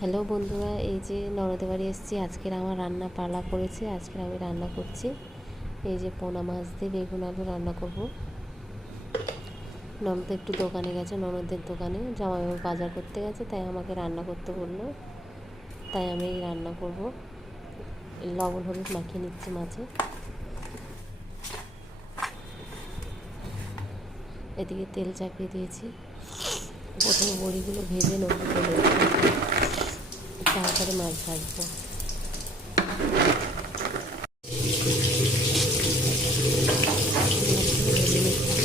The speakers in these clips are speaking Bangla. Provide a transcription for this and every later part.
হ্যালো বন্ধুরা, এই যে ননদের বাড়ি এসেছি। আজকের আমার রান্না পালা পড়েছে। আজকের আমি রান্না করছি এই যে পোনা মাছ দিয়ে বেগুন আলু রান্না করব। ননদ একটু দোকানে গেছে, ননদের দোকানে জামাইবাবু বাজার করতে গেছে, তাই আমাকে রান্না করতে বললো, তাই আমি এই রান্না করব। লবণ হলুদ মাখিয়ে নিচ্ছি মাছে। এদিকে তেল চাপিয়ে দিয়েছি। প্রথমে বড়িগুলো ভেজে নেবো তেলে, তারপরে মাছ ভাজবো। ভেজে নিচ্ছি।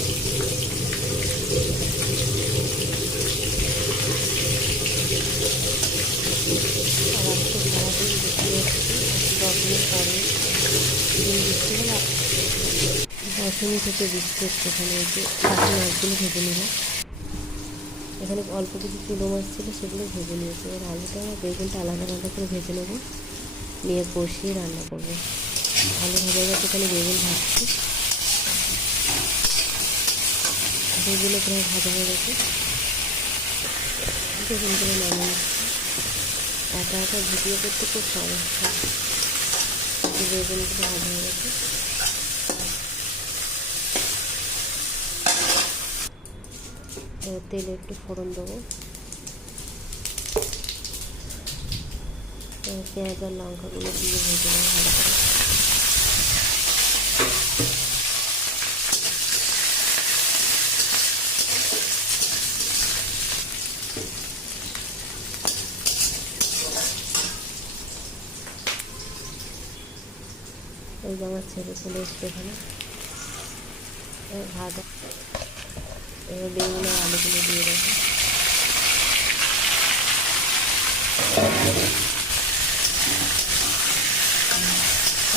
আর আজকে সারাদিন বৃষ্টি হচ্ছে। 10 দিন পরে দিন বৃষ্টি হলো, 10 থেকে বৃষ্টি হচ্ছে। এখানে এই যে বাকি মাছগুলো ভেজে নিলাম। এখানে অল্প কিছু চুলো মাছ ছিল, সেগুলো ভেজে নিয়েছি। এবার আলুটা আর বেগুনটা আলাদা আলাদা করে ভেজে নেবো, নিয়ে কষিয়ে রান্না করবো। আলু ভাজা গেছে, এখানে বেগুন ভাজছি। বেগুনও প্রায় ভাজা হয়ে গেছে, বেগুনগুলো নামিয়ে নিচ্ছি। একা একা ভিডিও করতে খুব সমস্যা। বেগুনগুলো ভাজা হয়ে গেছে। তেলে একটু ফোড়ন দেবো। পেঁয়াজ আর লঙ্কাগুলো দিয়ে ভেজে নেবো ভালো করে। এই যে আমার ছেলে চলে এসছে এখানে ভাজা। এবার বেগুন আর আলুগুলো দিয়ে দেবো।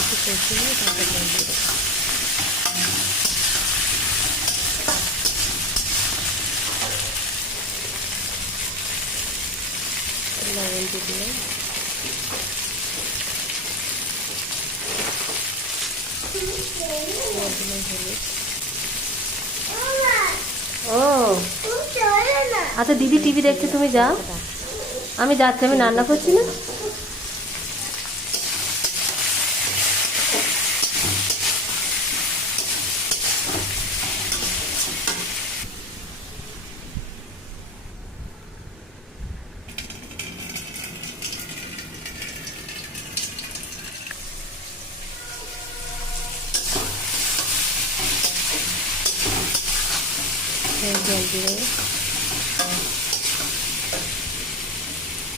একটু কষে নিয়ে তারপর জল দিয়ে দেবো। লবণ দিয়ে দিলাম। হলুদ। ও আচ্ছা দিদি টিভি দেখছে, তুমি যাও। আমি যাচ্ছি, আমি রান্না করছি না। জল দিয়ে দেবো।